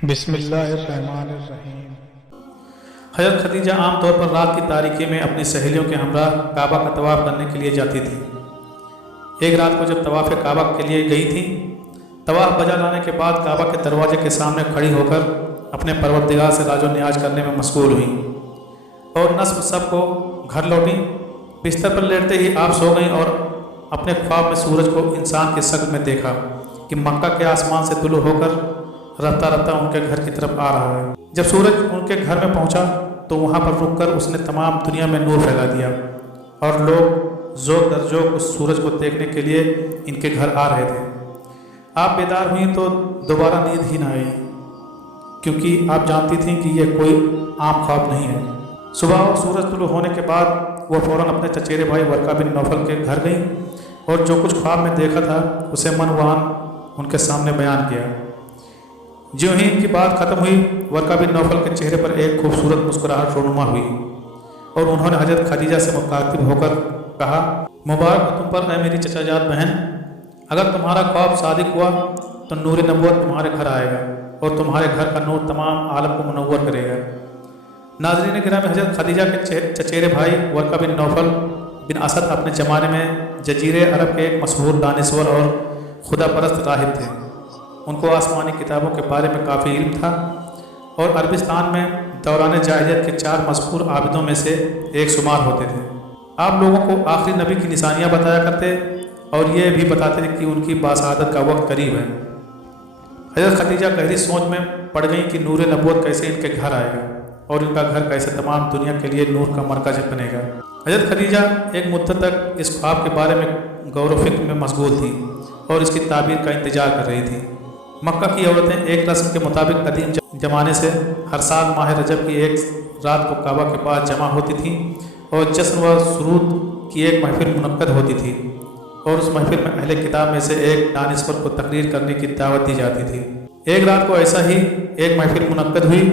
بسم اللہ الرحمن الرحیم۔ حضرت خدیجہ عام طور پر رات کی تاریکی میں اپنی سہیلیوں کے ہمراہ کعبہ کا طواف کرنے کے لیے جاتی تھی۔ ایک رات کو جب طواف کعبہ کے لیے گئی تھی، طواف بجا لانے کے بعد کعبہ کے دروازے کے سامنے کھڑی ہو کر اپنے پروردگار سے راج و نیاز کرنے میں مشغول ہوئیں اور نصف سب کو گھر لوٹیں۔ بستر پر لیٹتے ہی آپ سو گئیں اور اپنے خواب میں سورج کو انسان کی شکل میں دیکھا کہ مکہ کے آسمان سے طلوع ہو کر رفتہ رفتہ ان کے گھر کی طرف آ رہا ہے۔ جب سورج ان کے گھر میں پہنچا تو وہاں پر رک کر اس نے تمام دنیا میں نور پھیلا دیا اور لوگ ذوق در ذوق اس سورج کو دیکھنے کے لیے ان کے گھر آ رہے تھے۔ آپ بیدار ہوئیں تو دوبارہ نیند ہی نہ آئی، کیونکہ آپ جانتی تھیں کہ یہ کوئی عام خواب نہیں ہے۔ صبح اور سورج طلوع ہونے کے بعد وہ فوراً اپنے چچیرے بھائی ورقہ بن نوفل کے گھر گئیں اور جو کچھ خواب میں دیکھا تھا اسے من وان ان کے سامنے بیان کیا۔ جو ہی ان کی بات ختم ہوئی، ورقہ بن نوفل کے چہرے پر ایک خوبصورت مسکراہٹ رونما ہوئی اور انہوں نے حضرت خدیجہ سے مخاطب ہو کر کہا، مبارک ہو تم پر اے میری چچا جات بہن، اگر تمہارا خواب صادق ہوا تو نور نبوت تمہارے گھر آئے گا اور تمہارے گھر کا نور تمام عالم کو منور کرے گا۔ ناظرین گرامی، حضرت خدیجہ کے چچیرے بھائی ورقہ بن نوفل بن اسد اپنے زمانے میں جزیرے عرب کے ایک مشہور دانشور اور خدا پرست راہب تھے۔ ان کو آسمانی کتابوں کے بارے میں کافی علم تھا اور عربستان میں دوران جاہلیت کے 4 مشہور عابدوں میں سے ایک شمار ہوتے تھے۔ آپ لوگوں کو آخری نبی کی نشانیاں بتایا کرتے اور یہ بھی بتاتے تھے کہ ان کی باسعادت کا وقت قریب ہے۔ حضرت خدیجہ گہری سوچ میں پڑ گئیں کہ نور نبوت کیسے ان کے گھر آئے گا اور ان کا گھر کیسے تمام دنیا کے لیے نور کا مرکز بنے گا۔ حضرت خدیجہ ایک مدت تک اس خواب کے بارے میں غور و فکر میں مشغول تھی اور اس کی تعبیر کا انتظار کر رہی تھی۔ مکہ کی عورتیں ایک رسم کے مطابق قدیم زمانے سے ہر سال ماہ رجب کی ایک رات کو کعبہ کے پاس جمع ہوتی تھیں اور جشن و سرود کی ایک محفل منعقد ہوتی تھی اور اس محفل میں اہل کتاب میں سے ایک دانشور کو تقریر کرنے کی دعوت دی جاتی تھی۔ ایک رات کو ایسا ہی ایک محفل منعقد ہوئی۔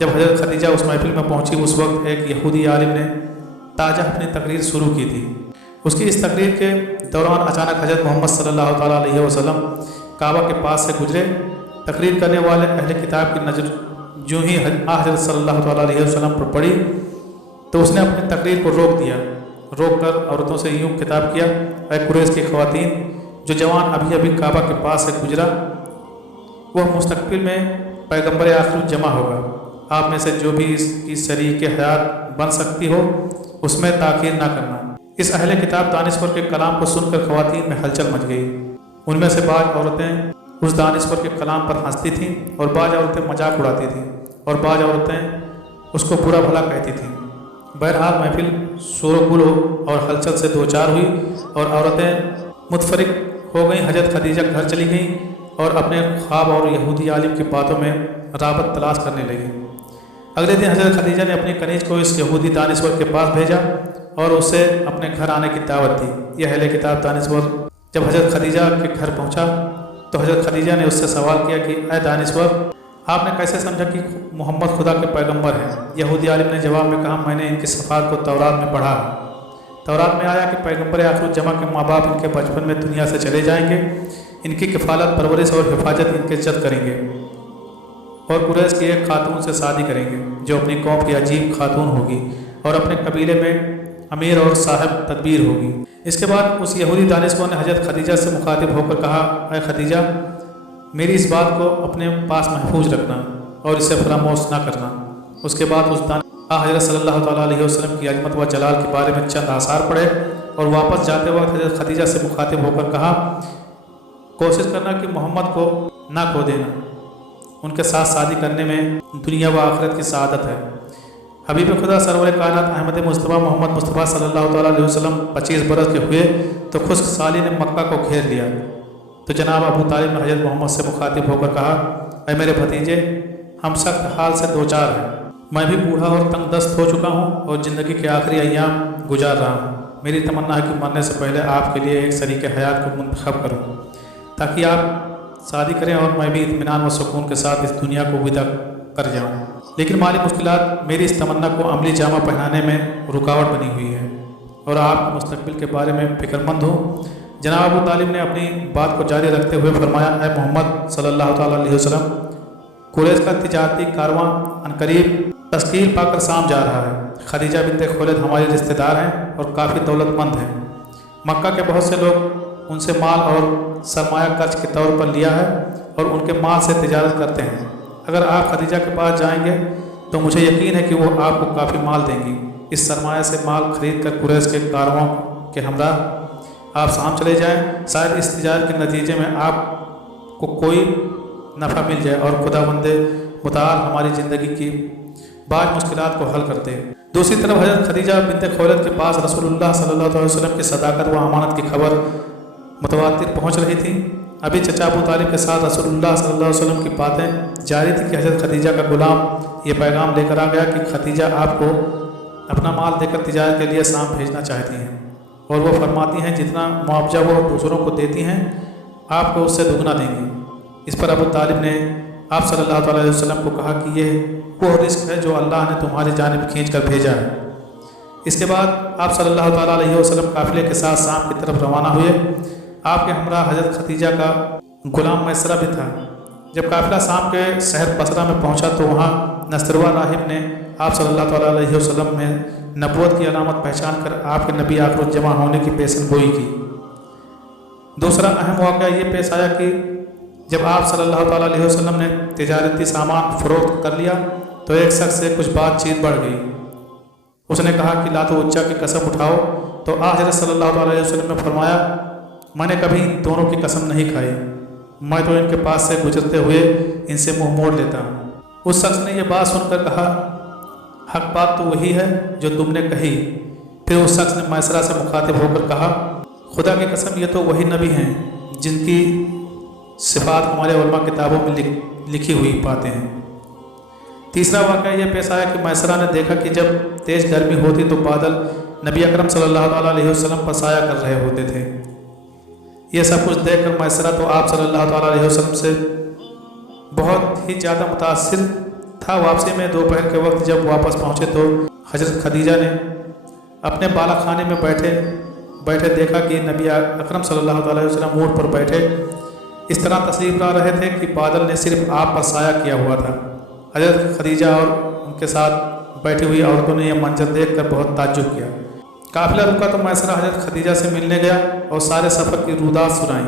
جب حضرت خدیجہ اس محفل میں پہنچی، اس وقت ایک یہودی عالم نے تازہ اپنی تقریر شروع کی تھی۔ اس کی اس تقریر کے دوران اچانک حضرت محمد صلی اللہ تعالیٰ علیہ وسلم کعبہ کے پاس سے گزرے۔ تقریر کرنے والے اہل کتاب کی نظر جو ہی حضرت صلی اللہ تعالیٰ علیہ وسلم پر پڑی تو اس نے اپنی تقریر کو روک کر عورتوں سے یوں خطاب کیا، اے قریش کی خواتین، جو جوان ابھی کعبہ کے پاس سے گزرا وہ مستقبل میں پیغمبر آخر جمع ہوگا۔ آپ میں سے جو بھی اس کی شریک حیات بن سکتی ہو اس میں تاخیر نہ کرنا۔ اس اہل کتاب دانشور کے کلام کو سن کر خواتین میں ہلچل مچ گئی۔ ان میں سے بعض عورتیں اس دانشور کے کلام پر ہنستی تھیں اور بعض عورتیں مذاق اڑاتی تھیں اور بعض عورتیں اس کو برا بھلا کہتی تھیں۔ بہرحال محفل شور و گل اور ہلچل سے دوچار ہوئی اور عورتیں متفرق ہو گئیں۔ حضرت خدیجہ گھر چلی گئیں اور اپنے خواب اور یہودی عالم کی باتوں میں رابط تلاش کرنے لگیں۔ اگلے دن حضرت خدیجہ نے اپنی کنیز کو اس یہودی دانشور کے پاس بھیجا اور اسے اپنے گھر آنے کی دعوت دی۔ یہ اہل کتاب دانشور جب حضرت خدیجہ کے گھر پہنچا تو حضرت خدیجہ نے اس سے سوال کیا کہ اے دانشور، آپ نے کیسے سمجھا کہ محمد خدا کے پیغمبر ہیں؟ یہودی عالم نے جواب میں کہا، میں نے ان کی صفات کو تورات میں پڑھا۔ تورات میں آیا کہ پیغمبر آخر جمع کے ماں باپ ان کے بچپن میں دنیا سے چلے جائیں گے، ان کی کفالت پرورش اور حفاظت ان کے جد کریں گے اور قریش کی ایک خاتون سے شادی کریں گے جو اپنی قوم کی عجیب خاتون ہوگی اور اپنے قبیلے میں امیر اور صاحب تدبیر ہوگی۔ اس کے بعد اس یہودی دانشور نے حضرت خدیجہ سے مخاطب ہو کر کہا، اے خدیجہ، میری اس بات کو اپنے پاس محفوظ رکھنا اور اسے فراموش نہ کرنا۔ اس کے بعد اس حضرت صلی اللہ تعالیٰ علیہ وسلم کی عظمت و جلال کے بارے میں چند آثار پڑھے اور واپس جاتے وقت حضرت خدیجہ سے مخاطب ہو کر کہا، کوشش کرنا کہ محمد کو نہ کھو دینا، ان کے ساتھ شادی کرنے میں دنیا و آخرت کی سعادت ہے۔ حبیب خدا سرور کائنات احمد مصطفیٰ محمد مصطفیٰ صلی اللہ تعالیٰ علیہ وسلم 25 برس کے ہوئے تو خشک سالی نے مکہ کو گھیر لیا تو جناب ابو طالب نے حضرت محمد سے مخاطب ہو کر کہا، اے میرے بھتیجے، ہم سخت حال سے دوچار ہیں۔ میں بھی بوڑھا اور تنگ دست ہو چکا ہوں اور زندگی کے آخری ایام گزار رہا ہوں۔ میری تمنا ہے کہ مرنے سے پہلے آپ کے لیے ایک شریک حیات کو منتخب کروں تاکہ آپ شادی کریں اور میں بھی اطمینان و سکون کے ساتھ اس دنیا کو ودا کر جاؤں، لیکن مالی مشکلات میری اس تمنا کو عملی جامہ پہنانے میں رکاوٹ بنی ہوئی ہے اور آپ کے مستقبل کے بارے میں فکر مند ہوں۔ جناب ابو طالب نے اپنی بات کو جاری رکھتے ہوئے فرمایا، اے محمد صلی اللہ تعالیٰ علیہ وسلم، कुरैश का तिजारती कारवां अनकरीब तश्कील पाकर शाम जा रहा है। खदीजा बिन्त खुवैलिद हमारे रिश्तेदार हैं और काफ़ी दौलतमंद हैं। मक्का के बहुत से लोग उनसे माल और सरमाया कर्ज के तौर पर लिया है और उनके माल से तिजारत करते हैं। अगर आप खदीजा के पास जाएंगे तो मुझे यकीन है कि वो आपको काफ़ी माल देंगी। इस सरमाया से माल खरीद कर कुरैश के कारवां के हमरा आप शाम चले जाएं। शायद इस तिजारत के नतीजे में आपको कोई नफ़ा मिल जाए और खुदावंद मुताल हमारी ज़िंदगी की बाज़ मुश्किलात को हल करते हैं। दूसरी तरफ हज़रत खदीजा बिन्त खुवैलिद के पास रसूलुल्लाह सल्लल्लाहु अलैहि वसल्लम की सदाकत व अमानत की खबर मुतवातिर पहुँच रही थी। अभी चचा अबू तालिब के साथ रसूलुल्लाह सल्लल्लाहु अलैहि वसल्लम की बातें जारी थी कि हज़रत खदीजा का गुलाम ये पैगाम लेकर आ गया कि खदीजा आपको अपना माल देकर तिजारत के लिए शाम भेजना चाहती हैं और वो फरमाती हैं जितना मुआवजा वो दूसरों को देती हैं आपको उससे दुगना देंगी। इस पर अबू तालिब ने आप सल्लल्लाहु अलैहि वसल्लम को कहा कि ये वो रिस्क है जो अल्लाह ने तुम्हारी जानिब खींच कर भेजा है। इसके बाद आप सल्लल्लाहु अलैहि वसल्लम काफ़िले के साथ शाम की तरफ रवाना हुए। आपके हमरा हज़रत खदीजा का गुलाम मैसरा भी था। जब काफ़िला शाम के शहर बसरा में पहुंचा तो वहां नस्तरवा राहिब ने आप सल्लल्लाहु अलैहि वसल्लम में नबूवत की अलामत पहचान कर आपके नबी आखिर जमा होने की पेशन गोई की। दूसरा अहम वाक़या ये पेश आया कि जब आप सल्लल्लाहु अलैहि वसल्लम ने तिजारती सामान फ़रोख्त कर लिया तो एक शख्स से कुछ बातचीत बढ़ गई। उसने कहा कि लात व उज्जा की कसम उठाओ तो हज़रत सल्लल्लाहु अलैहि वसल्लम ने फरमाया मैंने कभी इन दोनों की कसम नहीं खाई, मैं तो इनके पास से गुजरते हुए इनसे मुंह मोड़ लेता हूँ। उस शख्स ने यह बात सुनकर कहा हक बात तो वही है जो तुमने कही। फिर उस शख्स ने मैसरा से मुखातिब होकर कहा खुदा की कसम ये तो वही नबी हैं जिनकी सिफात हमारे उलमा किताबों में लिखी हुई पाते हैं। तीसरा वाक़या यह पेश आया कि मैसरा ने देखा कि जब तेज़ गर्मी होती तो बादल नबी अकरम सल्लल्लाहु अलैहि वसल्लम पर साया कर रहे होते थे। यह सब कुछ देखकर मैसरा तो आप सल्लल्लाहु अलैहि वसल्लम से बहुत ही ज़्यादा मुतासिर था। वापसी में दोपहर के वक्त जब वापस पहुँचे तो हज़रत खदीजा ने अपने बाला खाने में बैठे देखा कि नबी अकरम सल्लल्लाहु अलैहि वसल्लम ऊँट पर बैठे इस तरह तशरीफ़ ला रहे थे कि बादल ने सिर्फ आप पर साया किया हुआ था। हज़रत खदीजा और उनके साथ बैठी हुई औरतों ने यह मंजर देखकर बहुत ताज्जुब किया। काफ़िला रुका तो मैसरा हज़रत खदीजा से मिलने गया और सारे सफ़र की रुदात सुनाई।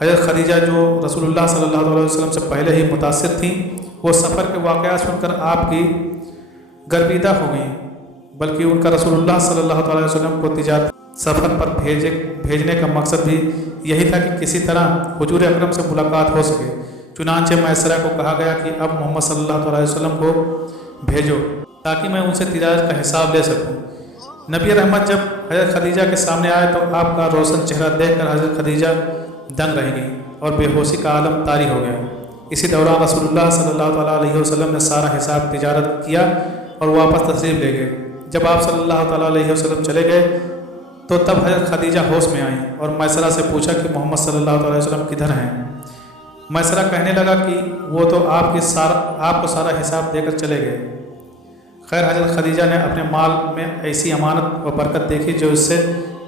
हज़रत खदीजा जो रसूलुल्लाह सल्लल्लाहु अलैहि वसल्लम से पहले ही मुतासिर थीं वो सफ़र के वाक़यात सुनकर आपकी गर्विदा हो गई, बल्कि उनका रसूलुल्लाह सल्लल्लाहु अलैहि वसल्लम को तिजारत सफ़र पर भेजने का मकसद भी यही था कि किसी तरह हुजूर अकरम से मुलाकात हो सके। चुनांचे मैसरा को कहा गया कि अब मोहम्मद सल्लल्लाहु अलैहि वसल्लम को भेजो ताकि मैं उनसे तिजारत का हिसाब ले सकूं। नबी रहमत जब हज़रत खदीजा के सामने आए तो आपका रोशन चेहरा देखकर हज़रत खदीजा दंग रह गई और बेहोशी का आलम तारी हो गया। इसी दौरान रसूलुल्लाह सल्लल्लाहु अलैहि वसल्लम ने सारा हिसाब तिजारत किया और वापस तशरीफ़ ले गए। जब आप सल्लल्लाहु अलैहि वसल्लम चले गए तो तब हज़रत खदीजा होश में आई और मैसरा से पूछा कि मोहम्मद सल्लल्लाहु अलैहि वसल्लम किधर हैं। मैसरा कहने लगा कि वो तो आपको सारा हिसाब देकर चले गए। खैर हज़रत खदीजा ने अपने माल में ऐसी अमानत व बरकत देखी जो इससे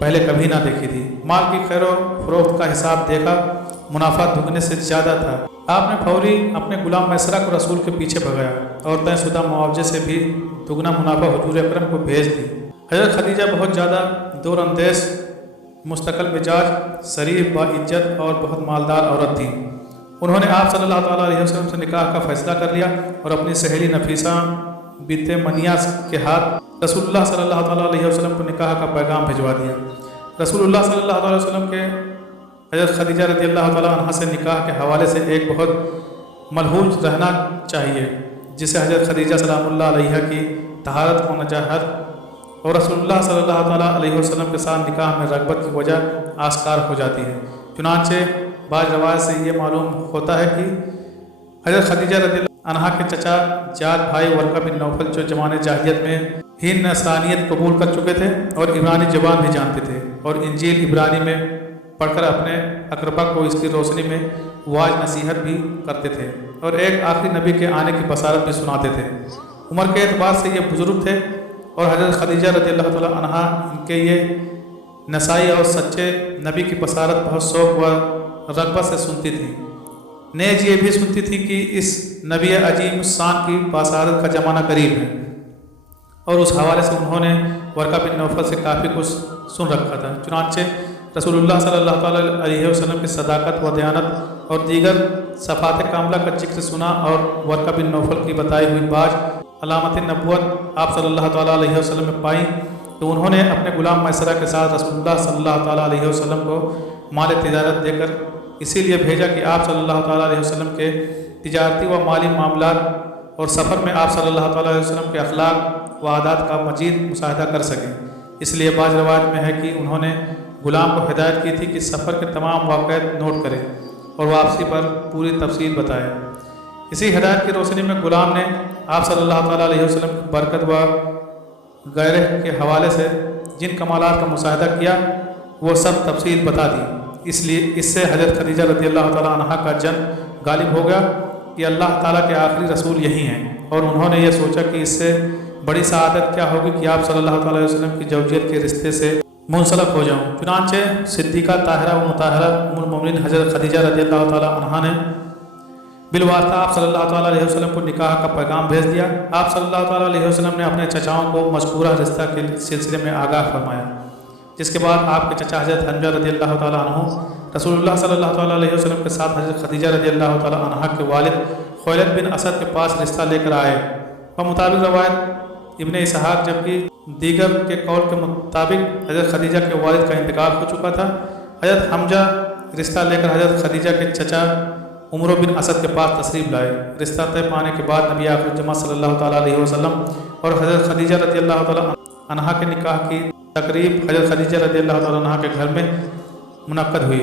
पहले कभी ना देखी थी। माल की खैर फरोख्त का हिसाब देखा, मुनाफा दुगने से ज़्यादा था। आपने फौरी अपने गुलाम मैसरा को रसूल के पीछे भगाया और तयशुदा मुआवजे से भी दुगना मुनाफा हुजूर अकरम को भेज दी। हज़रत खदीजा बहुत ज़्यादा दूरअंदेश, मुस्तकिल मिजाज, शरीफ, बाइज्जत और बहुत मालदार औरत थी। उन्होंने आप सल्लल्लाहु अलैहि वसल्लम से निकाह का फैसला कर लिया और अपनी सहेली नफीसा बिन्त मनियास के हाथ रसूलुल्लाह सल्लल्लाहु अलैहि वसल्लम को निकाह का पैगाम भिजवा दिया। रसूलुल्लाह सल्लल्लाहु अलैहि वसल्लम के हज़रत खदीजा रज़ियल्लाहु तआला अन्हा से निकाह के हवाले से एक बहुत मलहूज रहना चाहिए जिसे हज़रत खदीजा सलामुल्लाह अलैहा की तहारत व नजाहत और रसूलुल्लाह सल्लल्लाहु अलैहि वसल्लम के साथ निकाह में रग़बत की वजह आस्कार हो जाती है। चुनांचे बाज़ रवायत से ये मालूम होता है कि हज़रत खदीजा रज़ियल्लाहु अन्हा के चचा जाद भाई वर्का बिन नौफल जो जमाने जाहिलियत में ही नसरानियत कबूल कर चुके थे और इब्रानी ज़बान भी जानते थे और इंजील इब्रानी में पढ़कर अपने अकरबा को इसकी रोशनी में वाज नसीहत भी करते थे और एक आखिरी नबी के आने की बसारत भी सुनाते थे। उम्र के एतबार से ये बुज़ुर्ग थे और हज़रत खदीजा रज़ियल्लाहु तआला अन्हा इनके ये नसाई और सच्चे नबी की बसारत बहुत शौक़ व रग़बत से सुनती थी। नेज़ ये भी सुनती थी कि इस नबी अजीम शान की बासारत का ज़माना करीब है। और उस हवाले से उन्होंने वर्का बिन नौफल से काफ़ी कुछ सुन रखा था। चुनांचे रसूलुल्लाह सल्लल्लाहु अलैहि वसल्लम की सदाकत व दयानत और दीगर सफ़ात कामला का जिक्र सुना और वर्का बिन नौफल की बताई हुई बाज अलामत नबूवत आप सल्लल्लाहु अलैहि वसल्लम में पाई, तो उन्होंने अपने गुलाम मैसरा के साथ रसूलुल्लाह सल्लल्लाहु अलैहि वसल्लम को माल तिजारत देकर इसीलिए भेजा कि आप सल्लल्लाहु अलैहि वसल्लम के तिजारती व माली मामलात और सफ़र में आप सल्लल्लाहु अलैहि वसल्लम के अखलाक व आदात का मजीद मुशाहिदा कर सकें। इसलिए बाज़ रवायत में है कि उन्होंने गुलाम को हिदायत की थी कि सफ़र के तमाम वाक़यात नोट करें और वापसी पर पूरी तफसील बताएं। इसी हिदायत की रोशनी में गुलाम ने आप सल्लल्लाहु अलैहि वसल्लम की बरकत व गैरह के हवाले से जिन कमालात का मुशाहिदा किया वो सब तफसील बता दी। इसलिए इससे हज़रत खदीजा रज़ियल्लाहु तआला अन्हा का जन्म गालिब हो गया कि अल्लाह ताला के आखिरी रसूल यही हैं, और उन्होंने ये सोचा कि इससे बड़ी सआदत क्या होगी कि आप सल्लल्लाहु अलैहि वसल्लम की ज़ौजियत के रिश्ते से मुंसलक हो जाऊँ। चुनांचे सिद्दीक़ा ताहिरा व मुताहरा उम्मुल मोमिनीन हज़रत खदीजा रज़ियल्लाहु तआला अन्हा ने बिलवास्ता आप सल्लल्लाहु अलैहि वसल्लम को निकाह का पैगाम भेज दिया। आप सल्लल्लाहु अलैहि वसल्लम ने अपने चचाओं को मज़कूरा रिश्ता के सिलसिले में आगाह फरमाया, जिसके बाद आपके चचा हज़रत हम्जा रज़ियल्लाहु तआला अन्हु रसूलुल्लाह सल्लल्लाहु अलैहि वसल्लम के साथ हज़रत खदीजा रज़ियल्लाहु तआला अन्हा के वालिद खुवैलिद बिन असद के पास रिश्ता लेकर आए। और मुताबिक रवायत इब्ने इसहाक़ जबकि दीगर के कौल के मुताबिक हज़रत खदीजा के वालिद का इंतकाल हो चुका था। हज़रत हम्जा रिश्ता लेकर हज़रत खदीजा के चचा उमर बिन असद के पास तशरीफ़ लाए। रिश्ता तय पाने के बाद नबी आखिर जमा सल्लल्लाहु अलैहि वसल्लम और हज़रत खदीजा रज़ियल्लाहु तआला अन्हा के निकाह की तकरीब हज़रत खदीजा रज़ियल्लाहु तआला अन्हा के घर में मुनक्कद हुई।